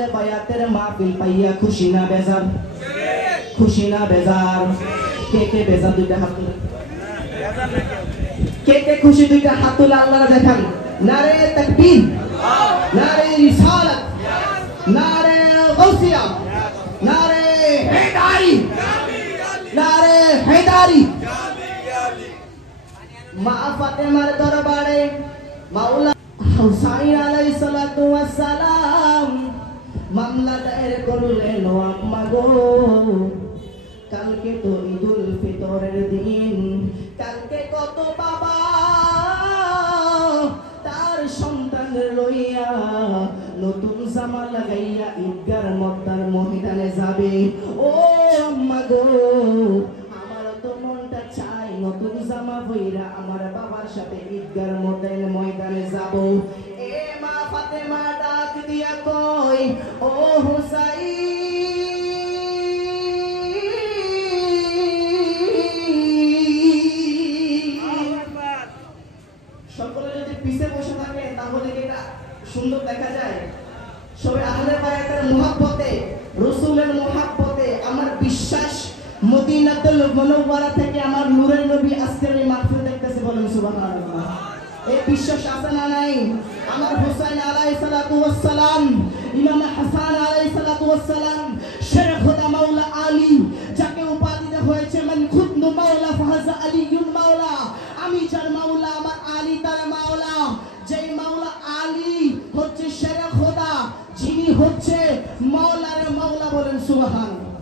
বায়াতের মাহফিল পাইয়া খুশি না বেজার? খুশি না বেজার? কে কে বেজার দুইটা হাত তুলে, কে কে খুশি দুইটা হাত তুলে আল্লাহর দেখান। নারে তাকবীর, নারে রিসালাত, নারে গাউসিয়া, নারে হেদারি, নারে হেদারি। মা ফাতেমার দরবারে মাওলা হুসাইন আলাইহিস সালাতু ওয়াস সালাম মামলা দায়ের করলেন। ও আম্মা গো, কালকে তো ঈদুল ফিতরের দিন, কালকে কত বাবা তার সন্তান লইয়া নতুন জামা লাগাইয়া ঈদগার ময়দান ময়দানে যাবে। ও আম্মা গো, আমার তো মনটা চাই নতুন জামা পইরা আমার বাবার সাথে ঈদগার ময়দানে যাব। এ মা ফাতেমা ডাক দিয়া কই, ও সকলে যদি পিছে বসে থাকে তাহলে কি এটা সুন্দর দেখা যায়? সবাই আহলে বায়াতের মুহাব্বতে, রাসূলের মুহাব্বতে, আমার বিশ্বাস মদিনাতুল মুনাওয়ারা থেকে আমার নূরের নবী আজকের এই মাহফিল দেখতেছে, বলেন সুবহানাল্লাহ। এই বিশ্বাস আছে না নাই? আমার হুসাইন আলাইহিস সালাতু ওয়াস সালাম, ইমাম হাসান আলাইহিস সালাতু ওয়াস সালাম, শেরে খোদা মাওলা আলী, যাকে উপাধি দেওয়া হয়েছে মান খুদনু মাওলা ফাহাজা আলীউল মাওলা, আমি যার মাওলা আমার আলী তার মাওলা। যেই মাওলা আলী হচ্ছে শেরে খোদা, যিনি হচ্ছে মাওলার মাওলা, বলেন সুবহানাল্লাহ।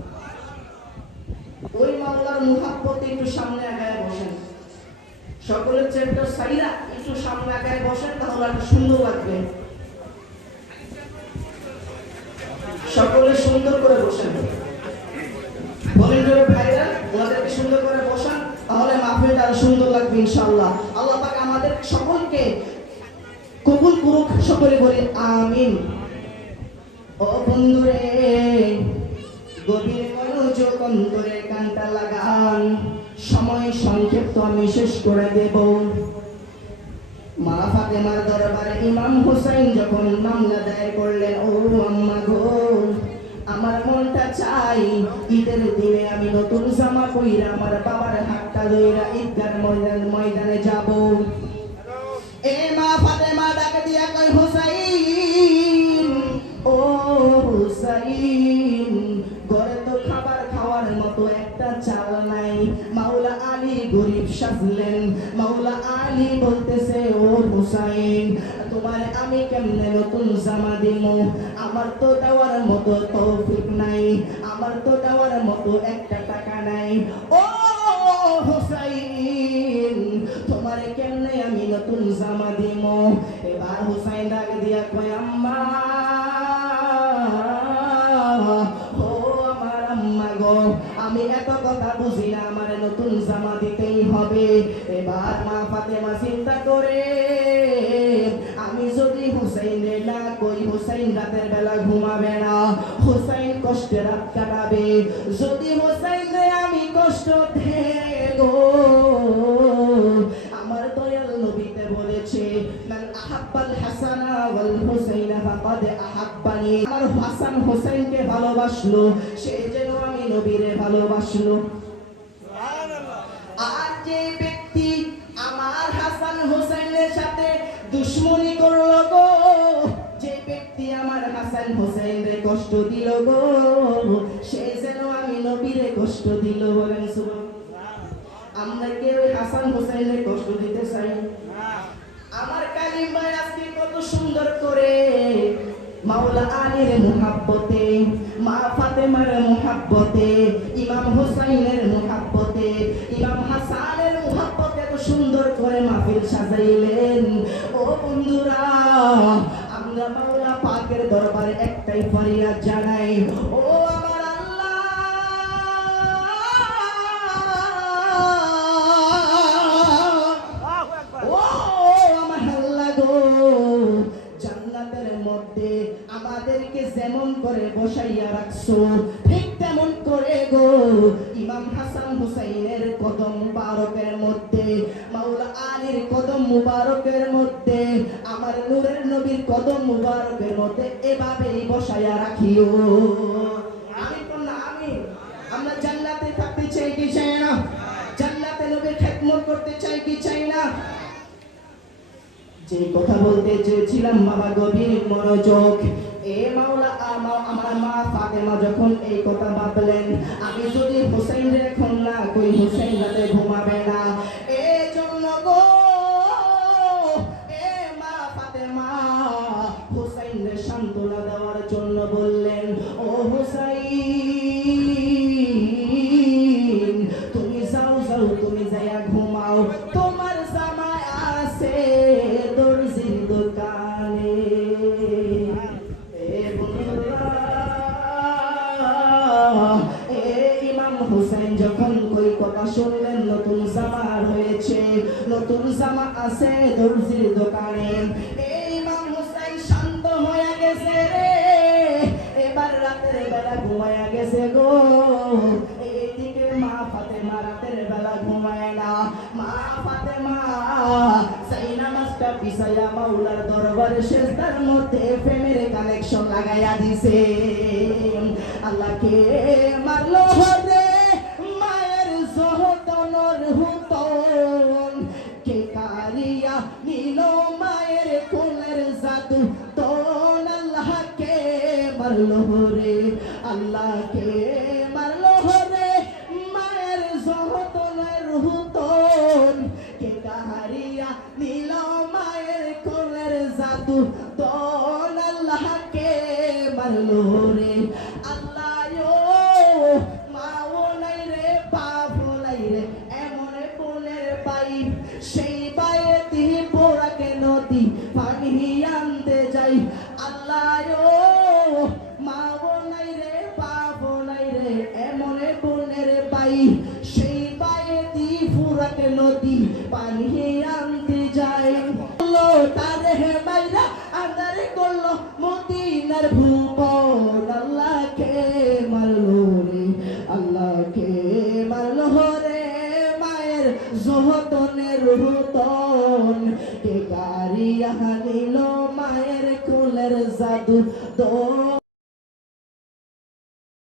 ওই মাওলার মুহাব্বতে একটু সামনে আগায় বসেন, সকলের চেহারা সাইরা একটু সামনে আগায় বসেন, তাহলে একটা সুন্দর লাগবে। সকলে সুন্দর করে বসেন, বলেন জোরে ভাইরা, ওনাদেরকে সুন্দর করে বসান, তাহলে মাহফিলটা আরো সুন্দর লাগবে ইনশাআল্লাহ। আল্লাহ পাক আমাদের সকলকে কবুল করুক, সকলে বলি আমিন। ও বন্ধুরে, গভীর মনোযোগ অন্তরে কানটা লাগান, সময় সংক্ষিপ্ত আমি শেষ করে দেব। মা ফাতেমার দরবারে ইমাম হুসাইন যখন মামলা দায়ের করলেন, ও আম্মা গো, আমার মনটা চাই ঈদের দিনে আমি নতুন জামা পইরা আমার বাবার হাতটা ধইরা ঈদগার ময়দানে যাব। এ মা ফাতেমা ডাক দিয়া কই, হুসাইন, ও হুসাইন, ঘরে তো খাবার খাওয়ার মতো একটা চাল নাই। মাওলা আলী গরিব সাজলেন। মাওলা আলী বলতেছে, ও হুসাইন, তোমার আমি কেমনে নতুন জামা দিমু? আমার তো দেওয়ার মতো তৌফিক নাই, আমার তো দেওয়ার মতো একটা টাকা নাই। ও হুসাইন, তোমার কেমনে আমি নতুন জামা দিমু? এবার হুসাইন ডাক দিয়া কয়, আম্মা, ও আমার আম্মা গো, আমি এত কথা বুঝি না, আমার নতুন জামা দিতেই হবে। এবার মা ফাতেমা চিন্তা করে, আমি যদি হুসাইনের না কই, হুসাইন রাতের বেলা ঘুমাবে না, হুসাইন কষ্টে রাত কাটাবে। যদি হুসাইনে আমি কষ্ট দেবো, আমার দয়াল নবীতে বলেছে, মান আহাব্বাল হাসানা ওয়াল হুসাইনা ফাকাদ আহাব্বানি, আমার হাসান হুসাইনকে ভালোবাসলো, সে যেন আমি নবীরে ভালোবাসলো। সুবহানাল্লাহ। আর যে ব্যক্তি আমার হাসান হুসাইনের সাথে দুশমনি করলো গো, যে ব্যক্তি আমার হাসান হুসাইনরে কষ্ট দিল গো, সে যেন আমি নবীরে কষ্ট দিল, বলেন সুবহানাল্লাহ। আমরা কি ওই হাসান হুসাইনের কষ্ট দিতে চাই? আমার কালিম ভাই আজকে কত সুন্দর করে মাওলা আলীর মুহাব্বতে, মা ফাতেমার মুহাব্বতে, ইমাম হুসাইনের মুহাব্বতে, ইমাম হাসানের মুহাব্বতে এত সুন্দর করে মাহফিল সাজাইলেন। ও বন্ধুরা, আমরা মাওলা পাকের দরবারে একটাই ফরিয়াদ জানাই, ও আমার আল্লাহ, ও আমার আল্লাহ গো, জান্নাতের মধ্যে আমাদেরকে যেমন করে বসাইয়া রাখছো, ঠিক তেমন করে গো ইমাম হাসান হুসাইনের কদম মুবারকের মধ্যে, মাওলা আলীর কদম মুবারকের মধ্যে, আমার নূরের নবীর কদম মুবারকের মধ্যে এভাবেই বসায়া রাখিও। আমি না আমি আমরা জান্নাতে থাকতে চাই কি চাই না? জান্নাতে নবীর খেদমত করতে চাই কি চাই না? যে কথা বলতে চেয়েছিলাম বাবা, গভীর মনোযোগ। এ মাওলা আমার মা ফাতেমা যখন এই কথা ভাবলেন, আমি যদি হুসাইন রে এখন না কই, হুসাইন রাতে ঘুমাবে না। এই জন্য গো এ মা ফাতেমা হুসাইন রে সান্ত্বনা দেওয়ার জন্য বললেন, ও হুসাইন তুমি যাও যাও, তুমি যাইয়া ঘুমাও, তোমার জামাই আছে দর্জির দোকানে। ইমাম হুসাইন যখন কই কথা শুনলেন, নতুন জামা হয়েছে, নতুন জামা আছে দর্জির দোকানে, ইমাম হুসাইন শান্ত হয়ে গেছে রে। এবার রাতের বেলা ঘুমায়া গেছে গো। এইদিকে মা ফাতেমা রাতের বেলা ঘুমায় না। মা ফাতেমা সেই নামাজটা পিছাইয়া মাওলার দরবারে সেজদার মধ্যে প্রেমের কানেকশন লাগাইয়া দিছে। আল্লাহকে মারলো রে মায়ের জহদনর হুতন, কে কারিয়া নিল মায়ের কোলের জাদু তোন। আল্লাহকে মারলো রে, আল্লাহকে মারলো রে মায়ের জহদনের হুতন, কে কারিয়া নিল মায়ের কোলের জাদু তোন। আল্লাহকে মারলো রে, আল্লাহ মাও নাই রে বাপও নাই রে, এমন বোনের বাই, সেই বাইয়ে দিহি পোড়াকে নদী পানি আনতে যাই। আল্লাহ মাও নাই রে বাপও নাই রে, এমন বোনের বাই, সেই বাইয়ে দিহি পোড়াকে নদী পানি আনতে যাই। তারে হে মাইরা আদারে করলো মদিনার ভুবন। আল্লাহকে মারলো রে, আল্লাহকে মারলো রে মায়ের জহতনের হুতন, কে কারিয়া নিল মায়ের কোলের জাদু দোন।